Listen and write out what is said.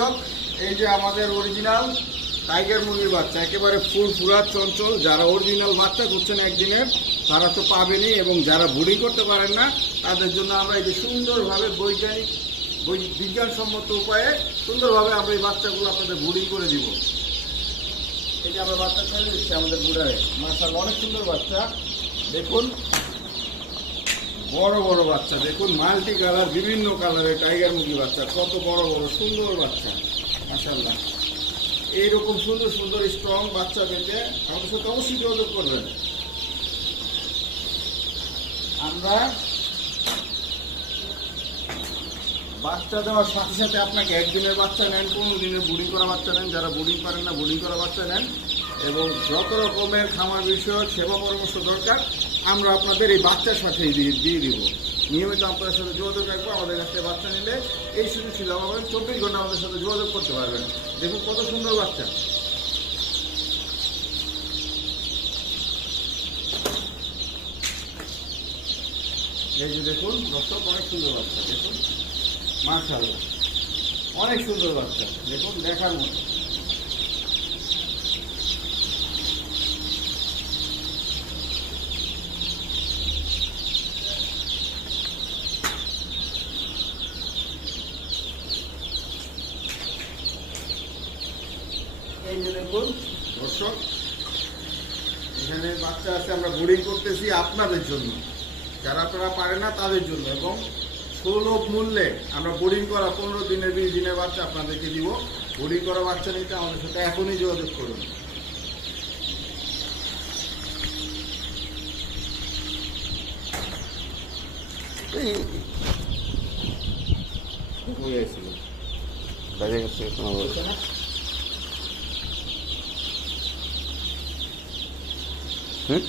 দর্শক, এই যে আমাদের অরিজিনাল টাইগার মুরগির বাচ্চা, একেবারে ফুরফুরা চঞ্চল। যারা অরিজিনাল বাচ্চা করছেন একদিনের, তারা তো পাবেনই, এবং যারা ব্রিডিং করতে পারেন না তাদের জন্য আমরা এই যে সুন্দরভাবে বৈজ্ঞানিক বিজ্ঞানসম্মত উপায়ে সুন্দরভাবে আমরা এই বাচ্চাগুলো আপনাদের ব্রিডিং করে দিব। এই যে আমরা বাচ্চা ছেড়ে দিচ্ছি আমাদের বুড়ারে, মাশাআল্লাহ অনেক সুন্দর বাচ্চা। দেখুন বড় বড় বাচ্চা, দেখুন মাল্টি কালার, বিভিন্ন কালারের টাইগার মুরগি বাচ্চা, কত বড় বড় সুন্দর বাচ্চা মাশাআল্লাহ। এইরকম সুন্দর সুন্দর স্ট্রং বাচ্চা পেতে আমাদের সাথে অবশ্যই যোগাযোগ করবেন। আমরা বাচ্চা দেওয়ার সাথে সাথে আপনাকে একদিনের বাচ্চা নেন, 15 দিনের ব্রিডিং করা বাচ্চা নেন, যারা ব্রিডিং পারেন না ব্রিডিং করা বাচ্চা নেন, এবং যত রকমের খামার বিষয়ক সেবা পরামর্শ দরকার আমরা আপনাদের এই বাচ্চার সাথেই দিয়ে দিব। নিয়মিত আপনাদের সাথে যোগাযোগ রাখবো। আমাদের কাছে বাচ্চা নিলে এই সুযোগ সুবিধা পাবেন, 24 ঘন্টা আমাদের সাথে যোগাযোগ করতে পারবেন। দেখুন কত সুন্দর বাচ্চা। এই যে দেখুন দর্শক, অনেক সুন্দর বাচ্চা, দেখুন মাশাআল্লাহ অনেক সুন্দর বাচ্চা, দেখুন দেখার মতো। এই যে দেখুন দর্শক, এখানে বাচ্চা আছে, আমরা ব্রিডিং করতেছি আপনাদের জন্য, যারা আপনারা পারে না তাদের জন্য, এবং সুলভ মূল্যে আমরা ব্রিডিং করা 15 দিনের 20 দিনের বাচ্চা আপনাদেরকে দিব। ব্রিডিং করা বাচ্চা নিতে আমাদের সাথে এখনই যোগাযোগ করুন। বাইরে গেছে হুম